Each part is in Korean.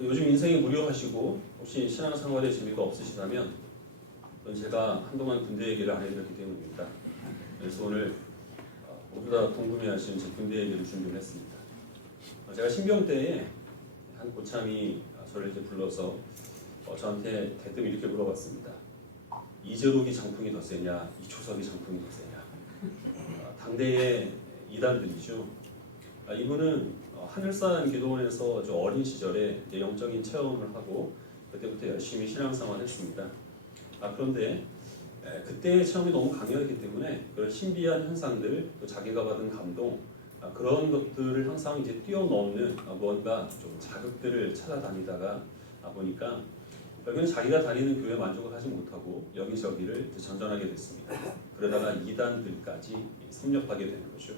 요즘 인생이 무료하시고 혹시 신앙생활에 재미가 없으시다면 그건 제가 한동안 군대 얘기를 안 해드렸기 때문입니다. 그래서 오늘 모두 다 궁금해하시는 제 군대 얘기를 준비를 했습니다. 제가 신병 때에 한 고참이 저를 이제 불러서 저한테 대뜸 이렇게 물어봤습니다. 이재록이 장풍이 더 세냐, 이초석이 장풍이 더 세냐. 당대의 이단들이죠. 이분은 하늘산 기도원에서 저 어린 시절에 영적인 체험을 하고 그때부터 열심히 신앙생활을 했습니다. 그런데 그때의 체험이 너무 강렬했기 때문에 그런 신비한 현상들, 또 자기가 받은 감동, 그런 것들을 항상 이제 뛰어넘는 뭔가 좀 자극들을 찾아다니다가 보니까 결국엔 자기가 다니는 교회에 만족을 하지 못하고 여기저기를 전전하게 됐습니다. 그러다가 이단들까지 섭렵하게 되는 거죠.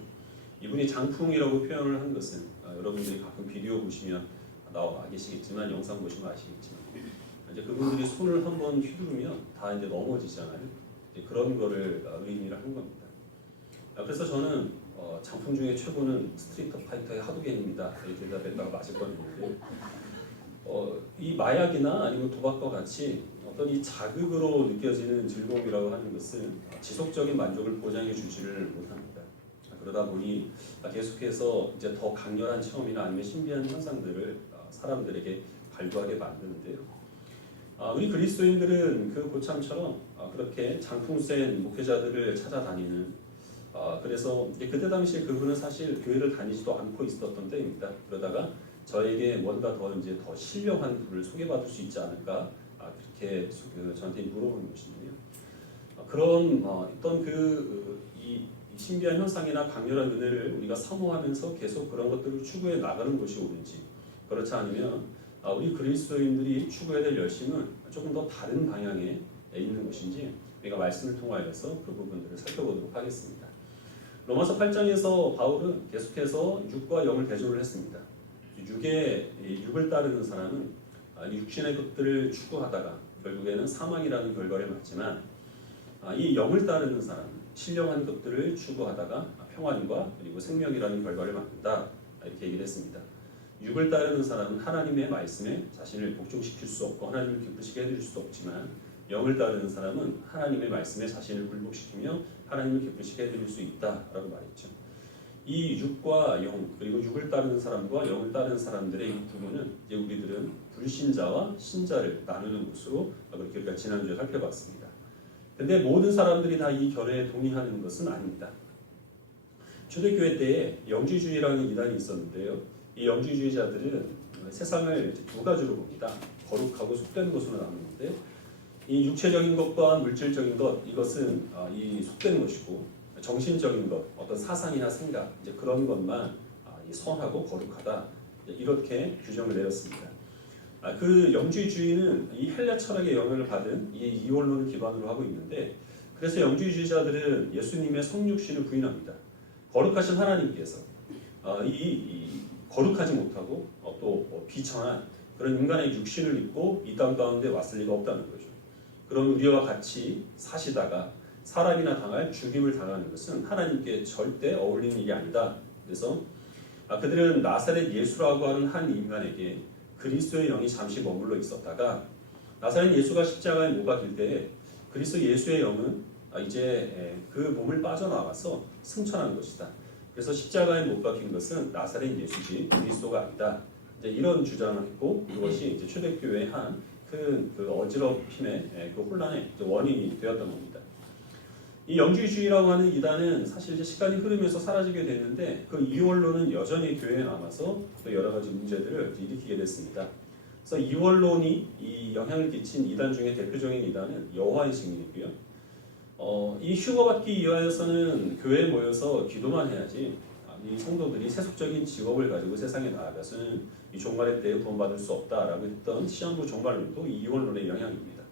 이분이 장풍이라고 표현을 한 것은 여러분들이 가끔 비디오 보시면 나와 계시겠지만 영상 보시면 아시겠지만 이제 그분들이 손을 한번 휘두르면 다 이제 넘어지잖아요. 이제 그런 거를 의미를 한 겁니다. 그래서 저는 장풍 중에 최고는 스트리트 파이터의 하두겐입니다. 이 대답했다가 맞을 뻔했는데 이 마약이나 아니면 도박과 같이 어떤 이 자극으로 느껴지는 즐거움이라고 하는 것은 지속적인 만족을 보장해 주지를 못합니다. 그러다 보니 계속해서 이제 더 강렬한 체험이나 아니면 신비한 현상들을 사람들에게 발견하게 만드는데요. 우리 그리스도인들은 그 고참처럼 그렇게 장풍 센 목회자들을 찾아다니는 그래서 그때 당시에 그분은 사실 교회를 다니지도 않고 있었던 때입니다. 그러다가 저에게 뭔가 더 이제 더 신령한 분을 소개받을 수 있지 않을까 그렇게 저한테 물어보는 것인데요. 그런 어떤 이 신비한 현상이나 강렬한 은혜를 우리가 사모하면서 계속 그런 것들을 추구해 나가는 것이 옳은지, 그렇지 않으면 우리 그리스도인들이 추구해야 될 열심은 조금 더 다른 방향에 있는 것인지 우리가 말씀을 통하여서 그 부분들을 살펴보도록 하겠습니다. 로마서 8장에서 바울은 계속해서 육과 영을 대조를 했습니다. 육을 따르는 사람은 육신의 것들을 추구하다가 결국에는 사망이라는 결과를 맞지만 이 영을 따르는 사람은 신령한 것들을 추구하다가 평안과 그리고 생명이라는 결과를 만든다 이렇게 얘기를 했습니다. 육을 따르는 사람은 하나님의 말씀에 자신을 복종시킬 수 없고 하나님을 기쁘시게 해드릴 수도 없지만 영을 따르는 사람은 하나님의 말씀에 자신을 굴복시키며 하나님을 기쁘시게 해드릴 수 있다라고 말했죠. 이 육과 영 그리고 육을 따르는 사람과 영을 따르는 사람들의 이 부분은 이제 우리들은 불신자와 신자를 나누는 것으로 그렇게 우리가 지난주에 살펴봤습니다. 근데 모든 사람들이 다 이 결의에 동의하는 것은 아닙니다. 초대교회 때에 영주주의라는 이단이 있었는데요. 이 영주주의자들은 세상을 두 가지로 봅니다. 거룩하고 속된 것으로 나누는데 이 육체적인 것과 물질적인 것 이것은 이 속된 것이고 정신적인 것 어떤 사상이나 생각 이제 그런 것만 선하고 거룩하다 이렇게 규정을 내렸습니다. 그 영주주의는 이 헬라 철학의 영향을 받은 이 이원론을 기반으로 하고 있는데 그래서 영주주의자들은 예수님의 성육신을 부인합니다. 거룩하신 하나님께서 이 거룩하지 못하고 또 비천한 그런 인간의 육신을 입고 이 땅 가운데 왔을 리가 없다는 거죠. 그런 우리와 같이 사시다가 사람이나 당할 죽임을 당하는 것은 하나님께 절대 어울리는 일이 아니다. 그래서 그들은 나사렛 예수라고 하는 한 인간에게 그리스도의 영이 잠시 머물러 있었다가 나사렛 예수가 십자가에 못 박힐 때 그리스도 예수의 영은 이제 그 몸을 빠져나와서 승천한 것이다. 그래서 십자가에 못 박힌 것은 나사렛 예수지 그리스도가 아니다. 이제 이런 주장을 했고 이것이 이제 초대교회의 한 큰 그 어지럽힘의 그 혼란의 원인이 되었던 겁니다. 이 영주주의라고 하는 이단은 사실 이제 시간이 흐르면서 사라지게 됐는데 그 이원론은 여전히 교회에 남아서 또 여러 가지 문제들을 일으키게 됐습니다. 그래서 이원론이 이 영향을 끼친 이단 중에 대표적인 이단은 여호와의 증인이고요. 이 휴거받기 위하여서는 교회에 모여서 기도만 해야지 이 성도들이 세속적인 직업을 가지고 세상에 나아가서는 이 종말의 때에 구원받을 수 없다라고 했던 시한부 종말론도 이 이원론의 영향입니다.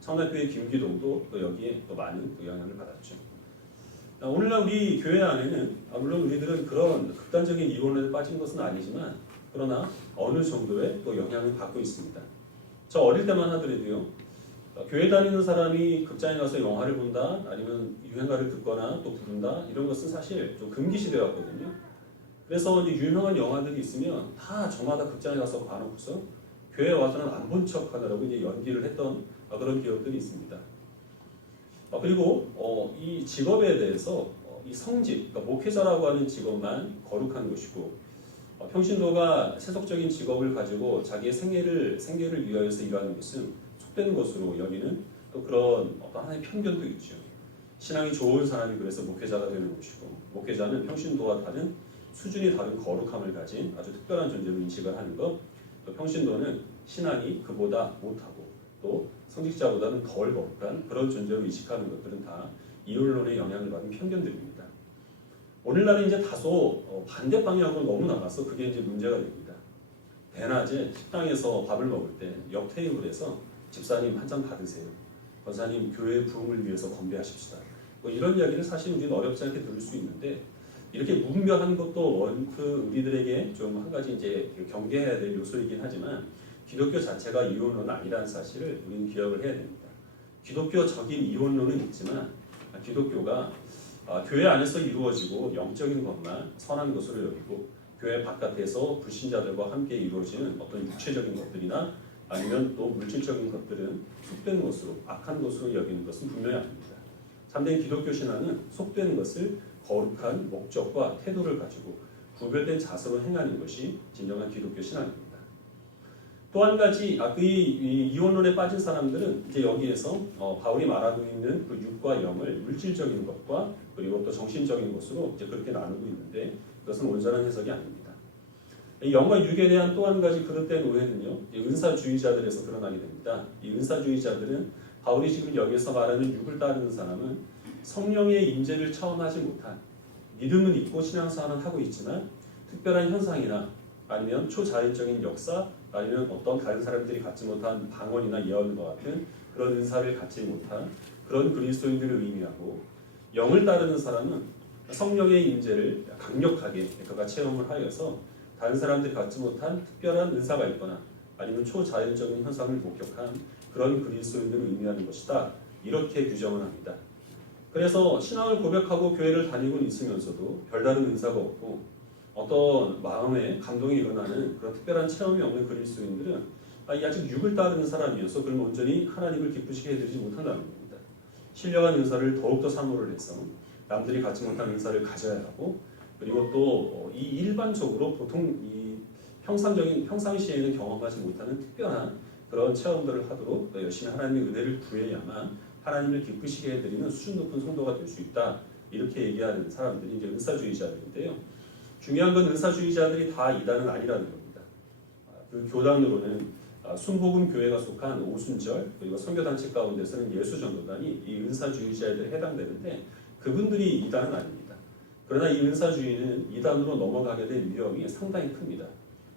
성남교회 김기동도 또 여기에 또 많은 또 영향을 받았죠. 오늘날 우리 교회 안에는 물론 우리들은 그런 극단적인 이원론에 빠진 것은 아니지만 그러나 어느 정도의 또 영향을 받고 있습니다. 저 어릴 때만 하더라도요. 교회 다니는 사람이 극장에 가서 영화를 본다 아니면 유행가를 듣거나 또 부른다 이런 것은 사실 좀 금기시되었거든요. 그래서 이제 유명한 영화들이 있으면 다 저마다 극장에 가서 봐놓고서 교회에 와서는 안 본 척하느라고 이제 연기를 했던 그런 기업들이 있습니다. 그리고 이 직업에 대해서 이 성직, 그러니까 목회자라고 하는 직업만 거룩한 것이고 평신도가 세속적인 직업을 가지고 자기의 생계를 위하여서 일하는 것은 속되는 것으로 여기는 또 그런 하나의 편견도 있죠. 신앙이 좋은 사람이 그래서 목회자가 되는 것이고 목회자는 평신도와 다른 수준이 다른 거룩함을 가진 아주 특별한 존재로 인식을 하는 것, 또 평신도는 신앙이 그보다 못하고 또 성직자보다는 덜 거룩한 그런 존재로 인식하는 것들은 다 이율론의 영향을 받은 편견들입니다. 오늘날은 이제 다소 반대 방향으로 너무 나가서 그게 이제 문제가 됩니다. 대낮에 식당에서 밥을 먹을 때 옆 테이블에서 집사님 한 잔 받으세요. 권사님 교회의 부흥을 위해서 건배하십시다. 뭐 이런 이야기를 사실 우리는 어렵지 않게 들을 수 있는데 이렇게 무분별한 것도 우리들에게 좀 한 가지 이제 경계해야 될 요소이긴 하지만 기독교 자체가 이원론은 아니라는 사실을 우리는 기억을 해야 됩니다. 기독교적인 이원론은 있지만 기독교가 교회 안에서 이루어지고 영적인 것만 선한 것으로 여기고 교회 바깥에서 불신자들과 함께 이루어지는 어떤 육체적인 것들이나 아니면 또 물질적인 것들은 속된 것으로 악한 것으로 여기는 것은 분명히 아닙니다. 참된 기독교 신앙은 속된 것을 거룩한 목적과 태도를 가지고 구별된 자세로 행하는 것이 진정한 기독교 신앙입니다. 또 한 가지 이 이원론에 빠진 사람들은 이제 여기에서 바울이 말하고 있는 그 육과 영을 물질적인 것과 그리고 또 정신적인 것으로 이제 그렇게 나누고 있는데 그것은 온전한 해석이 아닙니다. 영과 육에 대한 또 한 가지 그릇된 오해는요, 은사주의자들에서 드러나게 됩니다. 이 은사주의자들은 바울이 지금 여기서 말하는 육을 따르는 사람은 성령의 임재를 체험하지 못한 믿음은 있고 신앙생활은 하고 있지만 특별한 현상이나 아니면 초자연적인 역사 아니면 어떤 다른 사람들이 갖지 못한 방언이나 예언과 같은 그런 은사를 갖지 못한 그런 그리스도인들을 의미하고 영을 따르는 사람은 성령의 임재를 강력하게 그가 체험을 하여서 다른 사람들이 갖지 못한 특별한 은사가 있거나 아니면 초자연적인 현상을 목격한 그런 그리스도인들을 의미하는 것이다. 이렇게 규정을 합니다. 그래서 신앙을 고백하고 교회를 다니고 있으면서도 별다른 은사가 없고 어떤 마음에 감동이 일어나는 그런 특별한 체험이 없는 그리스도인들은 아직 육을 따르는 사람이어서 그를 온전히 하나님을 기쁘시게 해드리지 못한다는 겁니다. 신령한 은사를 더욱더 사모를 해서 남들이 갖지 못한 은사를 가져야 하고 그리고 또 이 일반적으로 보통 이 평상시에는 경험하지 못하는 특별한 그런 체험들을 하도록 열심히 하나님의 은혜를 구해야만 하나님을 기쁘시게 해드리는 수준 높은 성도가 될 수 있다. 이렇게 얘기하는 사람들이 이제 은사주의자들인데요. 중요한 건 은사주의자들이 다 이단은 아니라는 겁니다. 그 교단으로는 순복음 교회가 속한 오순절 그리고 선교단체 가운데서는 예수전도단이 이 은사주의자들에 해당되는데 그분들이 이단은 아닙니다. 그러나 이 은사주의는 이단으로 넘어가게 될 위험이 상당히 큽니다.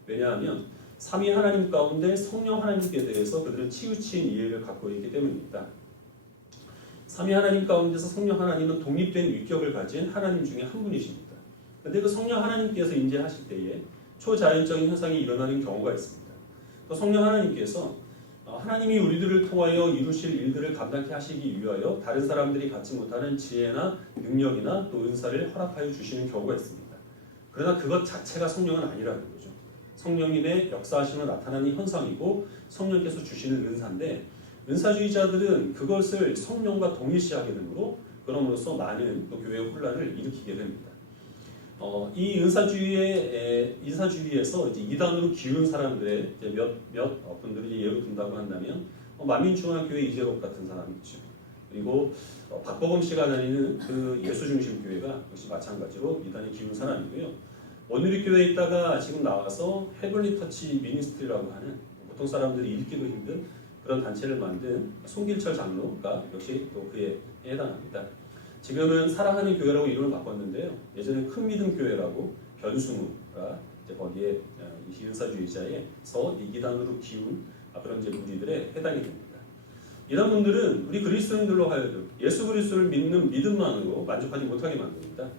왜냐하면 삼위 하나님 가운데 성령 하나님께 대해서 그들은 치우친 이해를 갖고 있기 때문입니다. 삼위 하나님 가운데서 성령 하나님은 독립된 위격을 가진 하나님 중에 한 분이십니다. 그런데 그 성령 하나님께서 임재하실 때에 초자연적인 현상이 일어나는 경우가 있습니다. 또 성령 하나님께서 하나님이 우리들을 통하여 이루실 일들을 감당케 하시기 위하여 다른 사람들이 갖지 못하는 지혜나 능력이나 또 은사를 허락하여 주시는 경우가 있습니다. 그러나 그것 자체가 성령은 아니라는 거죠. 성령님의 역사하심을 나타나는 현상이고 성령께서 주시는 은사인데 은사주의자들은 그것을 성령과 동일시하게 되므로 그럼으로써 많은 또 교회의 혼란을 일으키게 됩니다. 이 인사주의에서 이제 이단으로 기운 사람들의 이제 몇 분들이 예로 든다고 한다면 만민중앙교회 이재록 같은 사람이 있죠. 그리고 박보검 씨가 다니는 그 예수중심교회가 역시 마찬가지로 이단에 기운 사람이고요. 원누리교회에 있다가 지금 나와서 헤블리 터치 미니스트리라고 하는 보통 사람들이 읽기도 힘든 그런 단체를 만든 송길철 장로가 역시 또 그에 해당합니다. 지금은 사랑하는 교회라고 이름을 바꿨는데요. 예전에 큰 믿음 교회라고 변승우가 이제 거기에 은사주의자에서 이단으로 기운 그런 이제 무리들에 해당이 됩니다. 이런 분들은 우리 그리스도인들로 하여금 예수 그리스도를 믿는 믿음만으로 만족하지 못하게 만듭니다.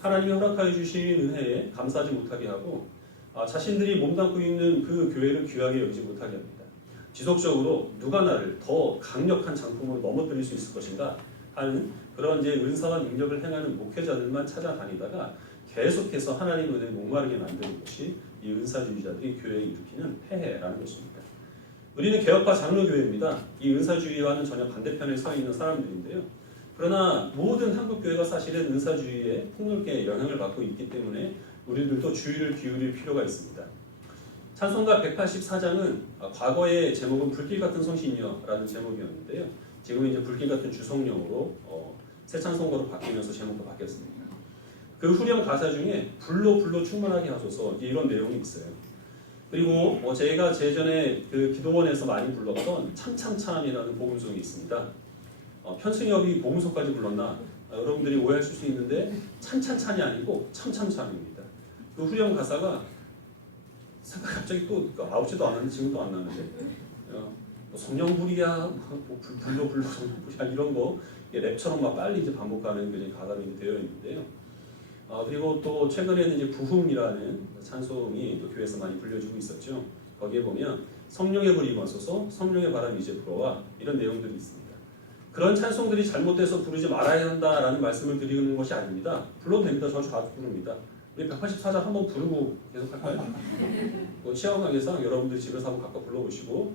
하나님이 허락하여 주신 은혜에 감사하지 못하게 하고 자신들이 몸담고 있는 그 교회를 귀하게 여기지 못하게 합니다. 지속적으로 누가 나를 더 강력한 장품으로 넘어뜨릴 수 있을 것인가 하는 그런 이제 은사와 능력을 행하는 목회자들만 찾아다니다가 계속해서 하나님 은혜를 목마르게 만드는 것이 이 은사주의자들이 교회에 일으키는 폐해라는 것입니다. 우리는 개혁파 장로교회입니다. 이 은사주의와는 전혀 반대편에 서 있는 사람들인데요. 그러나 모든 한국교회가 사실은 은사주의에 폭넓게 영향을 받고 있기 때문에 우리들도 주의를 기울일 필요가 있습니다. 찬송가 184장은 과거의 제목은 불길 같은 성신이여라는 제목이었는데요. 지금은 이제 불길 같은 주성령으로 새 찬송가로 바뀌면서 제목도 바뀌었습니다. 그 후렴 가사 중에 불로 충만하게 하소서 이런 내용이 있어요. 그리고 제가 예전에 그 기도원에서 많이 불렀던 참참참이라는 복음송이 있습니다. 편승엽이 복음송까지 불렀나? 여러분들이 오해할 수 있는데 참참참이 아니고 참참참입니다. 그 후렴 가사가 갑자기 또 아웃지도 않았는데 지금도 안 나는데 성령불이야, 불로 성령불이야 이런 거 랩처럼 막 빨리 이제 반복하는 그런 가사로 되어 있는데요. 그리고 또 최근에는 이제 부흥이라는 찬송이 또 교회에서 많이 불려지고 있었죠. 거기에 보면 성령의 불이 임하소서, 성령의 바람이 이제 불어와 이런 내용들이 있습니다. 그런 찬송들이 잘못돼서 부르지 말아야 한다라는 말씀을 드리는 것이 아닙니다. 불러도 됩니다. 저 자주 부릅니다. 우리 184장 한번 부르고 계속 할까요? 시험 강의상 여러분들 집에서 한번 각각 불러보시고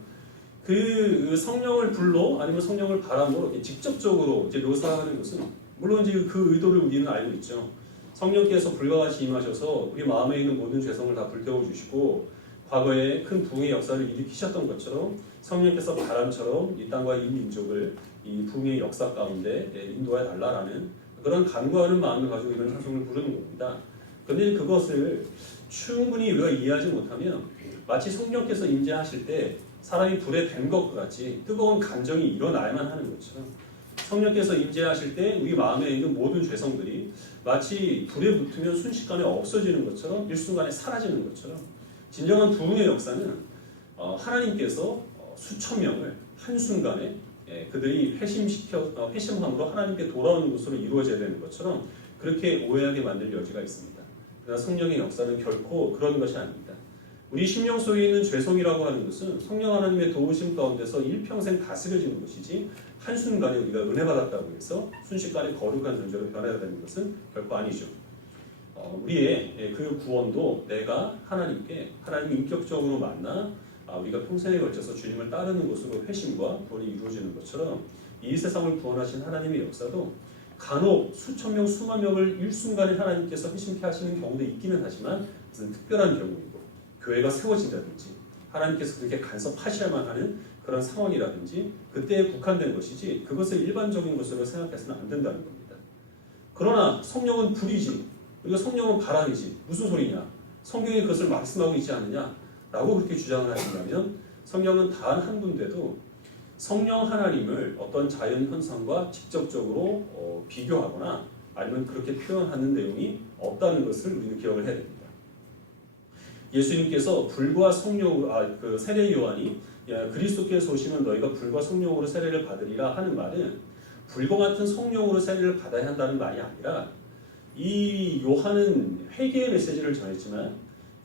그 성령을 불러 아니면 성령을 바람으로 직접적으로 이제 묘사하는 것은 물론 이제 그 의도를 우리는 알고 있죠. 성령께서 불과 같이 임하셔서 우리 마음에 있는 모든 죄성을 다 불태워 주시고 과거에 큰 부흥의 역사를 일으키셨던 것처럼 성령께서 바람처럼 이 땅과 이 민족을 이 부흥의 역사 가운데 인도해 달라라는 그런 간구하는 마음을 가지고 이런 찬송을 부르는 겁니다. 그런데 그것을 충분히 우리가 이해하지 못하면 마치 성령께서 임재하실 때 사람이 불에 댄 것과 같이 뜨거운 감정이 일어나야만 하는 것처럼 성령께서 임재하실 때 우리 마음에 있는 모든 죄성들이 마치 불에 붙으면 순식간에 없어지는 것처럼 일순간에 사라지는 것처럼 진정한 부흥의 역사는 하나님께서 수천 명을 한순간에 그들이 회심함으로 하나님께 돌아오는 것으로 이루어져야 되는 것처럼 그렇게 오해하게 만들 여지가 있습니다. 그러나 성령의 역사는 결코 그런 것이 아닙니다. 우리 심령 속에 있는 죄성이라고 하는 것은 성령 하나님의 도우심 가운데서 일평생 다스려지는 것이지 한순간에 우리가 은혜 받았다고 해서 순식간에 거룩한 존재로 변해야 되는 것은 결코 아니죠. 우리의 그 구원도 내가 하나님 인격적으로 만나 우리가 평생에 걸쳐서 주님을 따르는 것으로 회심과 구원이 이루어지는 것처럼 이 세상을 구원하신 하나님의 역사도 간혹 수천 명, 수만 명을 일순간에 하나님께서 회심케 하시는 경우도 있기는 하지만 그것은 특별한 경우이고 교회가 세워진다든지 하나님께서 그렇게 간섭하셔야만 하는 그런 상황이라든지 그때에 국한된 것이지 그것을 일반적인 것으로 생각해서는 안 된다는 겁니다. 그러나 성령은 불이지 그리고 성령은 바람이지 무슨 소리냐 성경이 그것을 말씀하고 있지 않느냐 라고 그렇게 주장을 하신다면 성경은 단 한 군데도 성령 하나님을 어떤 자연 현상과 직접적으로 비교하거나 아니면 그렇게 표현하는 내용이 없다는 것을 우리는 기억을 해야 됩니다. 예수님께서 불과 성령으로 세례 요한이 그리스도께서 오시면 너희가 불과 성령으로 세례를 받으리라 하는 말은 불과 같은 성령으로 세례를 받아야 한다는 말이 아니라 이 요한은 회개의 메시지를 전했지만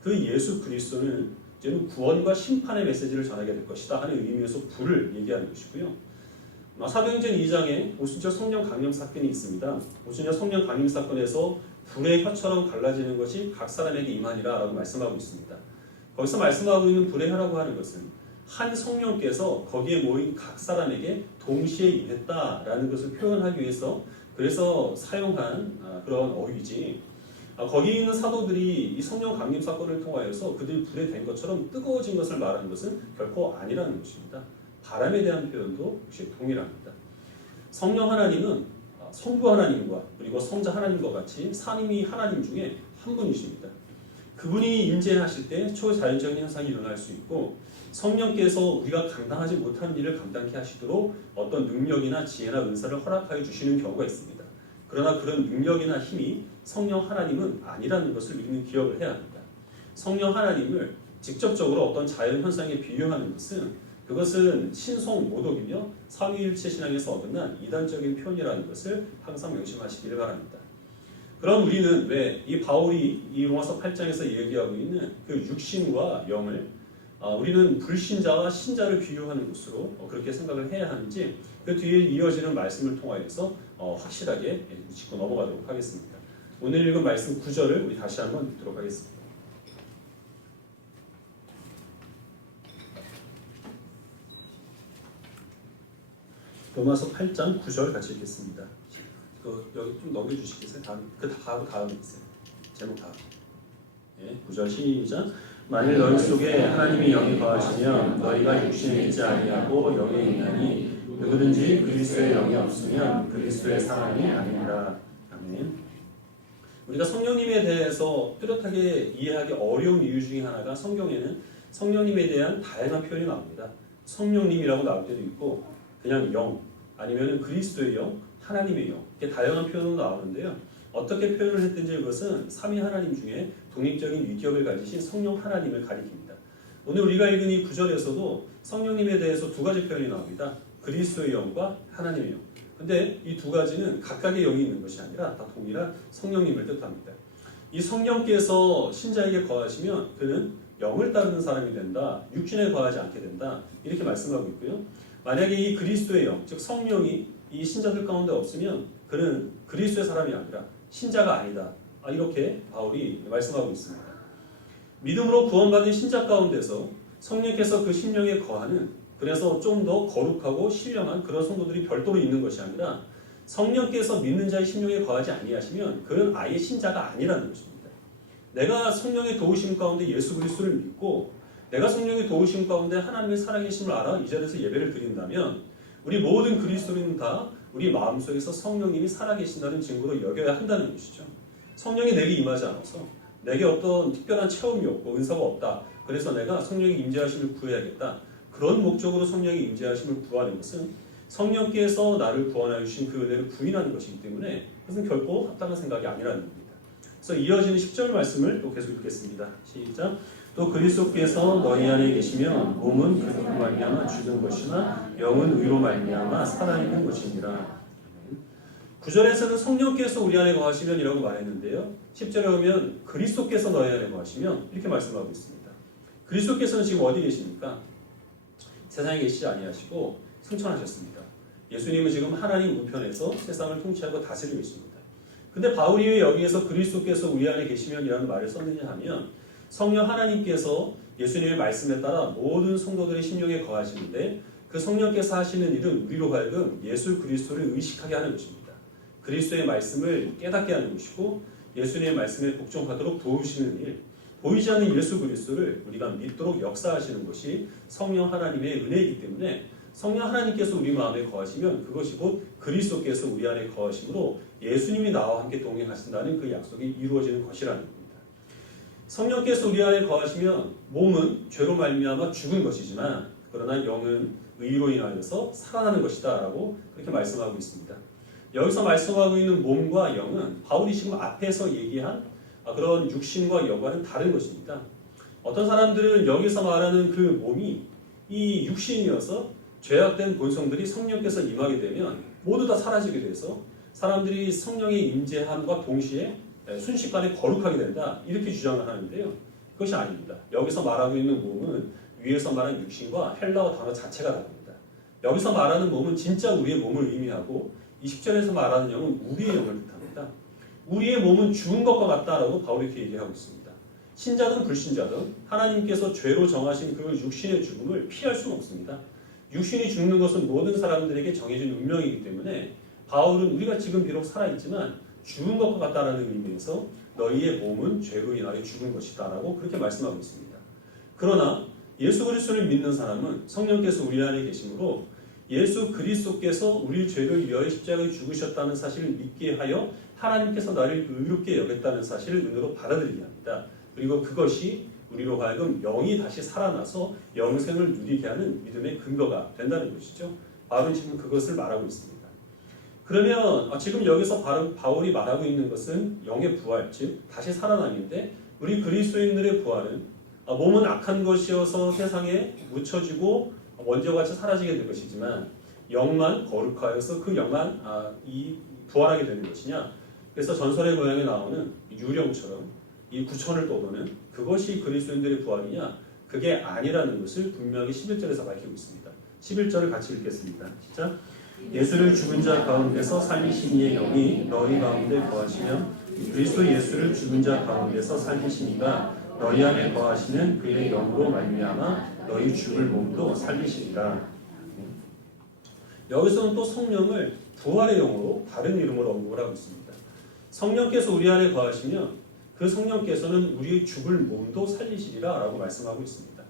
그 예수 그리스도는 이제는 구원과 심판의 메시지를 전하게 될 것이다 하는 의미에서 불을 얘기하는 것이고요. 사도행전 2장에 오순절 성령 강림 사건이 있습니다. 오순절 성령 강림 사건에서 불의 혀처럼 갈라지는 것이 각 사람에게 임하니라 라고 말씀하고 있습니다. 거기서 말씀하고 있는 불의 혀라고 하는 것은 한 성령께서 거기에 모인 각 사람에게 동시에 임했다라는 것을 표현하기 위해서 그래서 사용한 그런 어휘지 거기 있는 사도들이 이 성령 강림 사건을 통하여서 그들이 불에 댄 것처럼 뜨거워진 것을 말하는 것은 결코 아니라는 것입니다. 바람에 대한 표현도 역시 동일합니다. 성령 하나님은 성부 하나님과 그리고 성자 하나님과 같이 삼위 하나님 중에 한 분이십니다. 그분이 임재하실 때 초자연적인 현상이 일어날 수 있고 성령께서 우리가 감당하지 못한 일을 감당케 하시도록 어떤 능력이나 지혜나 은사를 허락하여 주시는 경우가 있습니다. 그러나 그런 능력이나 힘이 성령 하나님은 아니라는 것을 우리는 기억을 해야 합니다. 성령 하나님을 직접적으로 어떤 자연 현상에 비유하는 그것은 신성 모독이며 삼위일체 신앙에서 어긋난 이단적인 표현이라는 것을 항상 명심하시기를 바랍니다. 그럼 우리는 왜 이 바울이 이 로마서 8장에서 얘기하고 있는 그 육신과 영을 우리는 불신자와 신자를 비유하는 것으로 그렇게 생각을 해야 하는지 그 뒤에 이어지는 말씀을 통하여서 확실하게 짚고 넘어가도록 하겠습니다. 오늘 읽은 말씀 9절을 우리 다시 한번 읽도록 하겠습니다. 로마서 8장 9절 같이 읽겠습니다. 여기 좀 넘겨주시겠어요? 다음 있어요. 제목 다음. 9절 시작. 만일 너희 속에 하나님의 영이 거하시면 너희가 육신에 있지 아니하고 영에 있나니 누구든지 그리스도의 영이 없으면 그리스도의 사람이 아닙니다. 아멘. 우리가 성령님에 대해서 뚜렷하게 이해하기 어려운 이유 중에 하나가 성경에는 성령님에 대한 다양한 표현이 나옵니다. 성령님이라고 나올 때도 있고 그냥 영 아니면 그리스도의 영, 하나님의 영 이렇게 다양한 표현으로 나오는데요. 어떻게 표현을 했든지 이것은 삼위 하나님 중에 독립적인 위격을 가지신 성령 하나님을 가리킵니다. 오늘 우리가 읽은 이 9절에서도 성령님에 대해서 두 가지 표현이 나옵니다. 그리스도의 영과 하나님의 영. 근데 이 두 가지는 각각의 영이 있는 것이 아니라 다 동일한 성령님을 뜻합니다. 이 성령께서 신자에게 거하시면 그는 영을 따르는 사람이 된다. 육신에 거하지 않게 된다. 이렇게 말씀하고 있고요. 만약에 이 그리스도의 영, 즉 성령이 이 신자들 가운데 없으면 그는 그리스도의 사람이 아니라 신자가 아니다. 이렇게 바울이 말씀하고 있습니다. 믿음으로 구원받은 신자 가운데서 성령께서 그 심령에 거하는 그래서 좀 더 거룩하고 신령한 그런 성도들이 별도로 있는 것이 아니라 성령께서 믿는 자의 심령에 거하지 아니하시면 그는 아예 신자가 아니라는 것입니다. 내가 성령의 도우심 가운데 예수 그리스도를 믿고 내가 성령의 도우심 가운데 하나님의 살아계심을 알아 이 자리에서 예배를 드린다면 우리 모든 그리스도인은 다 우리 마음속에서 성령님이 살아계신다는 증거로 여겨야 한다는 것이죠. 성령이 내게 임하지 않아서 내게 어떤 특별한 체험이 없고 은사가 없다. 그래서 내가 성령의 임재하심을 구해야겠다. 그런 목적으로 성령의 임재하심을 구하는 것은 성령께서 나를 구원하여 주신 그 은혜를 부인하는 것이기 때문에 그것은 결코 합당한 생각이 아니라는 겁니다. 그래서 이어지는 10절 말씀을 또 계속 읽겠습니다. 시작. 또 그리스도께서 너희 안에 계시면 몸은 그로 말미암아 죽은 것이나 영은 의로 말미암아 살아있는 것이니라. 9절에서는 성령께서 우리 안에 거하시면 이라고 말했는데요. 10절에 보면 그리스도께서 너희 안에 거하시면 이렇게 말씀하고 있습니다. 그리스도께서는 지금 어디 계십니까? 세상에 계시지 아니하시고 승천하셨습니다. 예수님은 지금 하나님 우편에서 세상을 통치하고 다스리고 있습니다. 근데 바울이 왜 여기에서 그리스도께서 우리 안에 계시면 이라는 말을 썼느냐 하면 성령 하나님께서 예수님의 말씀에 따라 모든 성도들의 심령에 거하시는데 그 성령께서 하시는 일은 우리로 하여금 예수 그리스도를 의식하게 하는 것입니다. 그리스도의 말씀을 깨닫게 하는 것이고 예수님의 말씀에 복종하도록 도우시는 일, 보이지 않는 예수 그리스도를 우리가 믿도록 역사하시는 것이 성령 하나님의 은혜이기 때문에 성령 하나님께서 우리 마음에 거하시면 그것이 곧 그리스도께서 우리 안에 거하심으로 예수님이 나와 함께 동행하신다는 그 약속이 이루어지는 것이라는 겁니다. 성령께서 우리 안에 거하시면 몸은 죄로 말미암아 죽은 것이지만 그러나 영은 의로 인하여서 살아나는 것이다 라고 그렇게 말씀하고 있습니다. 여기서 말씀하고 있는 몸과 영은 바울이 지금 앞에서 얘기한 그런 육신과 영과는 다른 것입니다. 어떤 사람들은 여기서 말하는 그 몸이 이 육신이어서 죄악된 본성들이 성령께서 임하게 되면 모두 다 사라지게 돼서 사람들이 성령의 임재함과 동시에 순식간에 거룩하게 된다 이렇게 주장을 하는데요. 그것이 아닙니다. 여기서 말하고 있는 몸은 위에서 말하는 육신과 헬라어 단어 자체가 다릅니다. 여기서 말하는 몸은 진짜 우리의 몸을 의미하고 20절에서 말하는 영은 우리의 영을 뜻합니다. 우리의 몸은 죽은 것과 같다라고 바울이 이렇게 얘기하고 있습니다. 신자든 불신자든 하나님께서 죄로 정하신 그 육신의 죽음을 피할 수는 없습니다. 육신이 죽는 것은 모든 사람들에게 정해진 운명이기 때문에 바울은 우리가 지금 비록 살아있지만 죽은 것과 같다라는 의미에서 너희의 몸은 죄로 인하여 죽은 것이다 라고 그렇게 말씀하고 있습니다. 그러나 예수 그리스도를 믿는 사람은 성령께서 우리 안에 계시므로 예수 그리스도께서 우리 죄를 위하여 십자가에 죽으셨다는 사실을 믿게 하여 하나님께서 나를 의롭게 여겼다는 사실을 눈으로 받아들이게 합니다. 그리고 그것이 우리로 하여금 영이 다시 살아나서 영생을 누리게 하는 믿음의 근거가 된다는 것이죠. 바울은 지금 그것을 말하고 있습니다. 그러면 지금 여기서 바울이 말하고 있는 것은 영의 부활, 즉 다시 살아남인데 우리 그리스도인들의 부활은 몸은 악한 것이어서 세상에 묻혀지고 먼저같이 사라지게 될 것이지만 영만 거룩하여서 그 영만 부활하게 되는 것이냐. 그래서 전설의 고향에 나오는 유령처럼 이 구천을 떠도는 그것이 그리스도인들의 부활이냐. 그게 아니라는 것을 분명히 11절에서 밝히고 있습니다. 11절을 같이 읽겠습니다. 시작. 예수를 죽은 자 가운데서 살리신 이의 영이 너희 가운데 거하시며 그리스도 예수를 죽은 자 가운데서 살리신 이가 너희 안에 거하시는 그의 영으로 말미암아 너희 죽을 몸도 살리시리라. 여기서는 또 성령을 부활의 영으로 다른 이름으로 언급을 하고 있습니다. 성령께서 우리 안에 거하시면 그 성령께서는 우리의 죽을 몸도 살리시리라 라고 말씀하고 있습니다.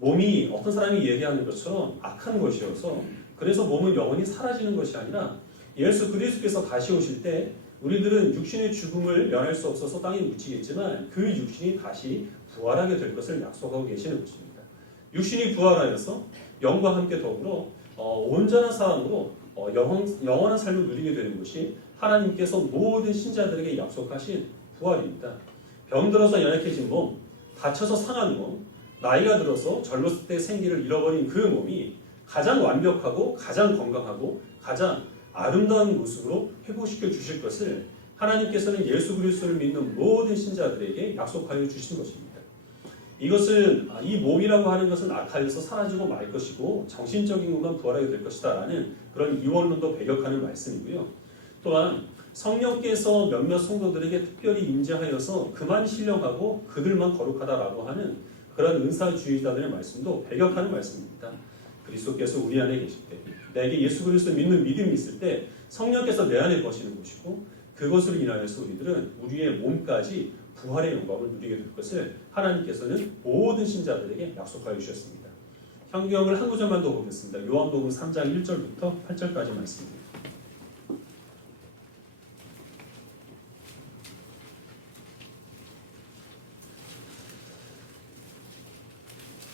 몸이 어떤 사람이 얘기하는 것처럼 악한 것이어서 그래서 몸은 영원히 사라지는 것이 아니라 예수 그리스도께서 다시 오실 때 우리들은 육신의 죽음을 면할 수 없어서 땅에 묻히겠지만 그 육신이 다시 부활하게 될 것을 약속하고 계시는 것입니다. 육신이 부활하여서 영과 함께 더불어 온전한 사람으로 영원한 삶을 누리게 되는 것이 하나님께서 모든 신자들에게 약속하신 부활입니다. 병들어서 연약해진 몸, 다쳐서 상한 몸, 나이가 들어서 젊었을 때 생기를 잃어버린 그 몸이 가장 완벽하고 가장 건강하고 가장 아름다운 모습으로 회복시켜 주실 것을 하나님께서는 예수 그리스도를 믿는 모든 신자들에게 약속하여 주신 것입니다. 이것은 이 몸이라고 하는 것은 악하여서 사라지고 말 것이고 정신적인 것만 부활하게 될 것이다 라는 그런 이원론도 배격하는 말씀이고요. 또한 성령께서 몇몇 성도들에게 특별히 임재하여서 그만 신령하고 그들만 거룩하다라고 하는 그런 은사주의자들의 말씀도 배격하는 말씀입니다. 그리스도께서 우리 안에 계실 때 내게 예수 그리스도 믿는 믿음이 있을 때 성령께서 내 안에 거시는 것이고 그것으로 인하여서 우리들은 우리의 몸까지 부활의 영광을 누리게 될 것을 하나님께서는 모든 신자들에게 약속하여 주셨습니다. 성경을 한 구절만 더 보겠습니다. 요한복음 3장 1절부터 8절까지 말씀입니다.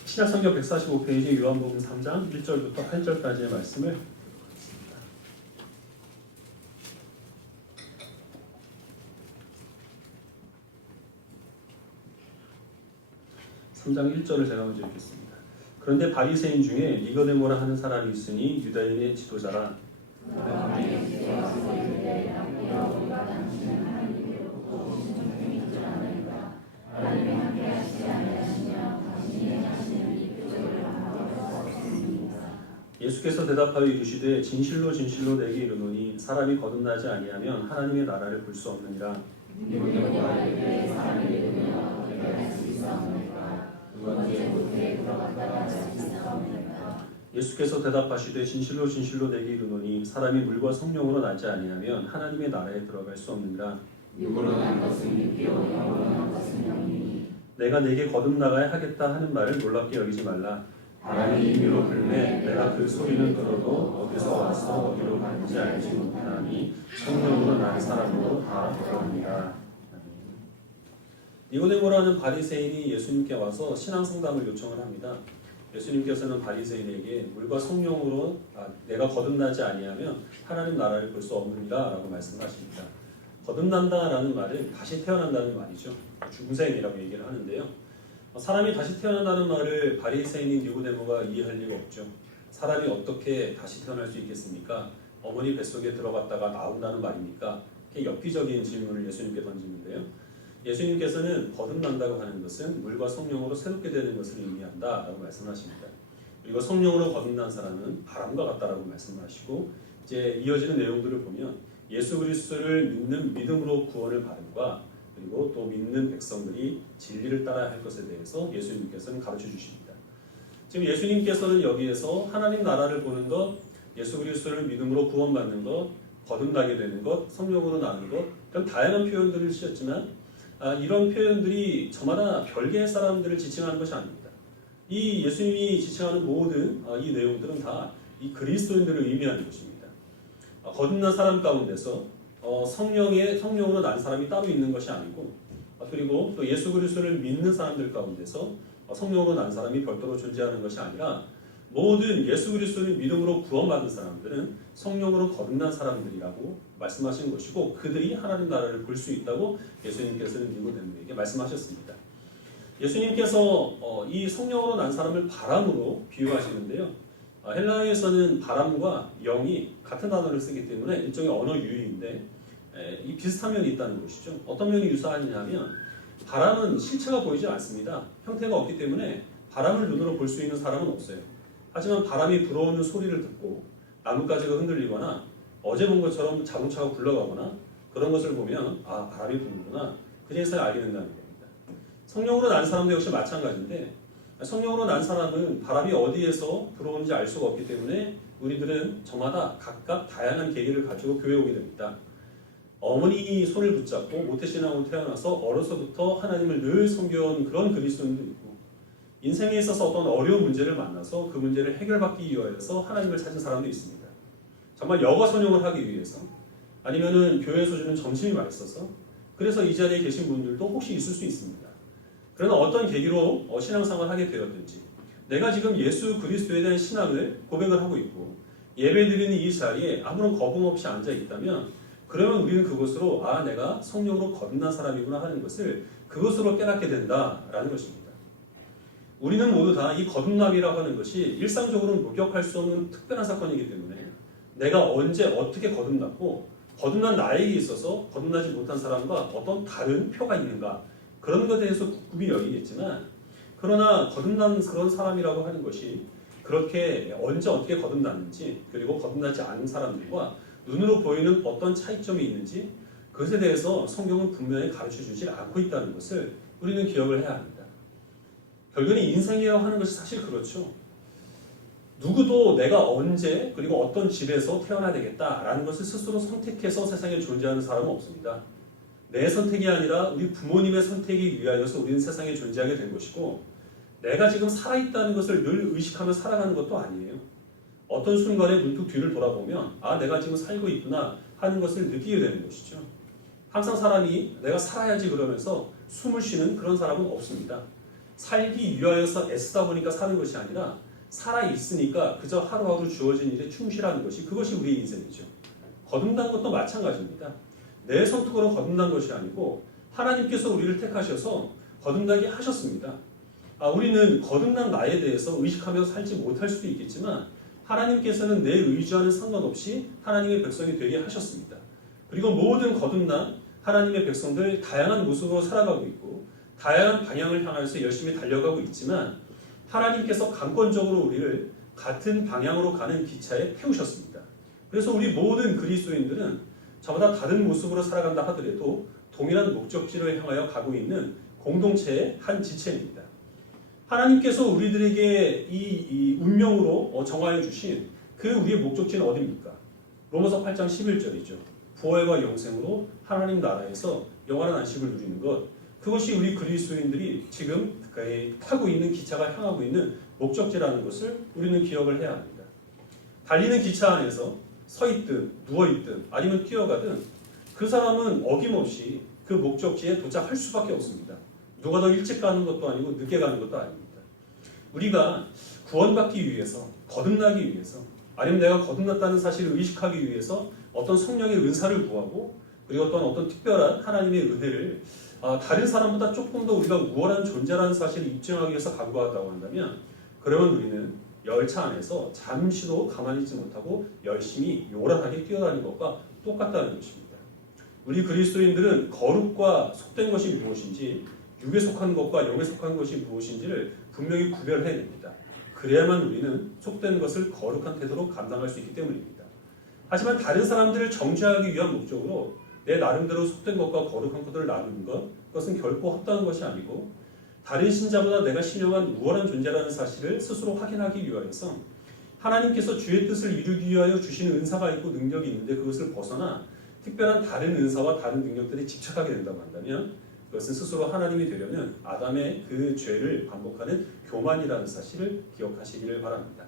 신약성경 145페이지 요한복음 3장 1절부터 8절까지의 말씀을 읽겠습니다. 3장 1절을 제가 먼저 읽겠습니다. 그런데 바리새인 중에 니고데모라 하는 사람이 있으니 유다인의 지도자라. 예수께서 대답하여 이르시되 진실로 진실로 내게 이르노니 사람이 거듭나지 아니하면 하나님의 나라를 볼 수 없느니라. 예수께서 대답하시되 진실로 진실로 내게 이르노니 사람이 물과 성령으로 나지 아니하면 하나님의 나라에 들어갈 수 없느니라. 내가 내게 거듭나가야 하겠다 하는 말을 놀랍게 여기지 말라. 바람이 임의로 불매 내가 그 소리는 들어도 어디서 와서 어디로 가는지 알지 못하니 성령으로 난 사람으로 다 들어옵니다. 니고데모라는 바리새인이 예수님께 와서 신앙 상담을 요청을 합니다. 예수님께서는 바리새인에게 물과 성령으로 내가 거듭나지 아니하면 하나님 나라를 볼 수 없느니라 라고 말씀하십니다. 거듭난다라는 말은 다시 태어난다는 말이죠. 중생이라고 얘기를 하는데요. 사람이 다시 태어난다는 말을 바리새인인 니고데모가 이해할 리가 없죠. 사람이 어떻게 다시 태어날 수 있겠습니까? 어머니 뱃속에 들어갔다가 나온다는 말입니까? 이렇게 엽기적인 질문을 예수님께 던지는데요. 예수님께서는 거듭난다고 하는 것은 물과 성령으로 새롭게 되는 것을 의미한다라고 말씀하십니다. 그리고 성령으로 거듭난 사람은 바람과 같다라고 말씀하시고 이제 이어지는 내용들을 보면 예수 그리스도를 믿는 믿음으로 구원을 받음과 그리고 또 믿는 백성들이 진리를 따라야 할 것에 대해서 예수님께서는 가르쳐 주십니다. 지금 예수님께서는 여기에서 하나님 나라를 보는 것, 예수 그리스도를 믿음으로 구원받는 것, 거듭나게 되는 것, 성령으로 나는 것, 그런 다양한 표현들을 쓰셨지만 이런 표현들이 저마다 별개의 사람들을 지칭하는 것이 아닙니다. 이 예수님이 지칭하는 모든 이 내용들은 다 이 그리스도인들을 의미하는 것입니다. 거듭난 사람 가운데서 성령으로 난 사람이 따로 있는 것이 아니고 그리고 또 예수 그리스도를 믿는 사람들 가운데서 성령으로 난 사람이 별도로 존재하는 것이 아니라 모든 예수 그리스도를 믿음으로 구원받은 사람들은 성령으로 거듭난 사람들이라고 말씀하신 것이고 그들이 하나님 나라를 볼 수 있다고 예수님께서는 니고데모에게 말씀하셨습니다. 예수님께서 이 성령으로 난 사람을 바람으로 비유하시는데요. 헬라어에서는 바람과 영이 같은 단어를 쓰기 때문에 일종의 언어 유희인데 이 비슷한 면이 있다는 것이죠. 어떤 면이 유사하냐면 바람은 실체가 보이지 않습니다. 형태가 없기 때문에 바람을 눈으로 볼 수 있는 사람은 없어요. 하지만 바람이 불어오는 소리를 듣고 나뭇가지가 흔들리거나 어제 본 것처럼 자동차가 굴러가거나 그런 것을 보면 바람이 부는구나 그제서야 알게 된다는 겁니다. 성령으로 난 사람도 역시 마찬가지인데 성령으로 난 사람은 바람이 어디에서 들어오는지 알 수가 없기 때문에 우리들은 저마다 각각 다양한 계기를 가지고 교회에 오게 됩니다. 어머니 손을 붙잡고 모태신앙으로 태어나서 어려서부터 하나님을 늘 섬겨온 그런 그리스도인도 있고, 인생에 있어서 어떤 어려운 문제를 만나서 그 문제를 해결받기 위하여서 하나님을 찾은 사람도 있습니다. 정말 여가 선용을 하기 위해서, 아니면은 교회에서 주는 점심이 맛있어서, 그래서 이 자리에 계신 분들도 혹시 있을 수 있습니다. 그러나 어떤 계기로 신앙생활을 하게 되었든지, 내가 지금 예수 그리스도에 대한 신앙을 고백을 하고 있고 예배드리는 이 자리에 아무런 거부감 없이 앉아 있다면, 그러면 우리는 그것으로 내가 성령으로 거듭난 사람이구나 하는 것을 그것으로 깨닫게 된다라는 것입니다. 우리는 모두 다 이 거듭남이라고 하는 것이 일상적으로는 목격할 수 없는 특별한 사건이기 때문에 내가 언제 어떻게 거듭났고 거듭난 나에게 있어서 거듭나지 못한 사람과 어떤 다른 표가 있는가, 그런 것에 대해서 굽굽이 여기겠지만, 그러나 거듭난 그런 사람이라고 하는 것이 그렇게 언제 어떻게 거듭났는지, 그리고 거듭나지 않은 사람들과 눈으로 보이는 어떤 차이점이 있는지, 그것에 대해서 성경은 분명히 가르쳐주지 않고 있다는 것을 우리는 기억을 해야 합니다. 결국은 인생이라고 하는 것이 사실 그렇죠. 누구도 내가 언제 그리고 어떤 집에서 태어나야 되겠다라는 것을 스스로 선택해서 세상에 존재하는 사람은 없습니다. 내 선택이 아니라 우리 부모님의 선택이 위하여서 우리는 세상에 존재하게 된 것이고, 내가 지금 살아있다는 것을 늘 의식하며 살아가는 것도 아니에요. 어떤 순간에 문득 뒤를 돌아보면 내가 지금 살고 있구나 하는 것을 느끼게 되는 것이죠. 항상 사람이 내가 살아야지 그러면서 숨을 쉬는 그런 사람은 없습니다. 살기 위하여서 애쓰다 보니까 사는 것이 아니라 살아있으니까 그저 하루하루 주어진 일에 충실하는 것이, 그것이 우리의 인생이죠. 거듭난 것도 마찬가지입니다. 내 선택으로 거듭난 것이 아니고 하나님께서 우리를 택하셔서 거듭나게 하셨습니다. 우리는 거듭난 나에 대해서 의식하며 살지 못할 수도 있겠지만, 하나님께서는 내 의지와는 상관없이 하나님의 백성이 되게 하셨습니다. 그리고 모든 거듭난 하나님의 백성들 다양한 모습으로 살아가고 있고 다양한 방향을 향해서 열심히 달려가고 있지만, 하나님께서 강권적으로 우리를 같은 방향으로 가는 기차에 태우셨습니다. 그래서 우리 모든 그리스도인들은 저보다 다른 모습으로 살아간다 하더라도 동일한 목적지로 향하여 가고 있는 공동체의 한 지체입니다. 하나님께서 우리들에게 이 운명으로 정하여 주신 그 우리의 목적지는 어디입니까? 로마서 8장 11절이죠. 부활과 영생으로 하나님 나라에서 영원한 안식을 누리는 것, 그것이 우리 그리스도인들이 지금 타고 있는 기차가 향하고 있는 목적지라는 것을 우리는 기억을 해야 합니다. 달리는 기차 안에서 서 있든 누워 있든 아니면 뛰어가든 그 사람은 어김없이 그 목적지에 도착할 수밖에 없습니다. 누가 더 일찍 가는 것도 아니고 늦게 가는 것도 아닙니다. 우리가 구원받기 위해서, 거듭나기 위해서, 아니면 내가 거듭났다는 사실을 의식하기 위해서 어떤 성령의 은사를 구하고, 그리고 어떤 특별한 하나님의 은혜를 다른 사람보다 조금 더 우리가 우월한 존재라는 사실을 입증하기 위해서 간구하다고 한다면, 그러면 우리는 열차 안에서 잠시도 가만히 있지 못하고 열심히 요란하게 뛰어다니는 것과 똑같다는 것입니다. 우리 그리스도인들은 거룩과 속된 것이 무엇인지, 육에 속한 것과 영에 속한 것이 무엇인지를 분명히 구별해야 됩니다. 그래야만 우리는 속된 것을 거룩한 태도로 감당할 수 있기 때문입니다. 하지만 다른 사람들을 정죄하기 위한 목적으로 내 나름대로 속된 것과 거룩한 것들을 나누는 것, 그것은 결코 합당한 것이 아니고, 다른 신자보다 내가 신령한 우월한 존재라는 사실을 스스로 확인하기 위하여서 하나님께서 주의 뜻을 이루기 위하여 주시는 은사가 있고 능력이 있는데, 그것을 벗어나 특별한 다른 은사와 다른 능력들에 집착하게 된다고 한다면, 그것은 스스로 하나님이 되려는 아담의 그 죄를 반복하는 교만이라는 사실을 기억하시기를 바랍니다.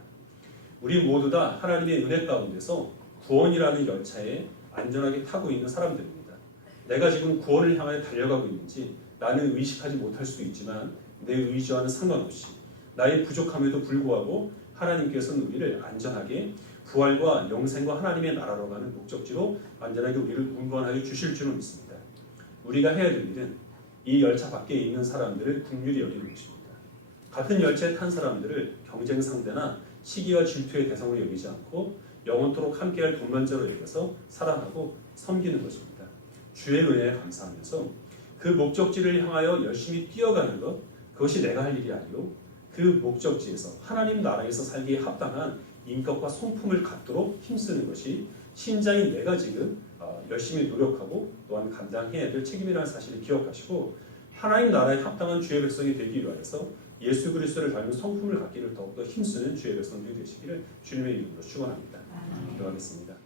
우리 모두 다 하나님의 은혜 가운데서 구원이라는 열차에 안전하게 타고 있는 사람들입니다. 내가 지금 구원을 향하여 달려가고 있는지 나는 의식하지 못할 수도 있지만, 내 의지와는 상관없이 나의 부족함에도 불구하고 하나님께서는 우리를 안전하게 부활과 영생과 하나님의 나라로 가는 목적지로 안전하게 우리를 운반하여 주실 줄은 믿습니다. 우리가 해야 될 일은 이 열차 밖에 있는 사람들을 긍휼히 여기는 것입니다. 같은 열차에 탄 사람들을 경쟁 상대나 시기와 질투의 대상으로 여기지 않고 영원토록 함께할 동반자로 여겨서 사랑하고 섬기는 것입니다. 주의 은혜에 감사하면서 그 목적지를 향하여 열심히 뛰어가는 것, 그것이 내가 할 일이 아니요 그 목적지에서 하나님 나라에서 살기에 합당한 인격과 성품을 갖도록 힘쓰는 것이 신자인 내가 지금 열심히 노력하고 또한 감당해야 될 책임이라는 사실을 기억하시고, 하나님 나라에 합당한 주의 백성이 되기 위해서 예수 그리스도를 닮은 성품을 갖기를 더욱더 힘쓰는 주의 백성들이 되시기를 주님의 이름으로 축원합니다. 기도하겠습니다.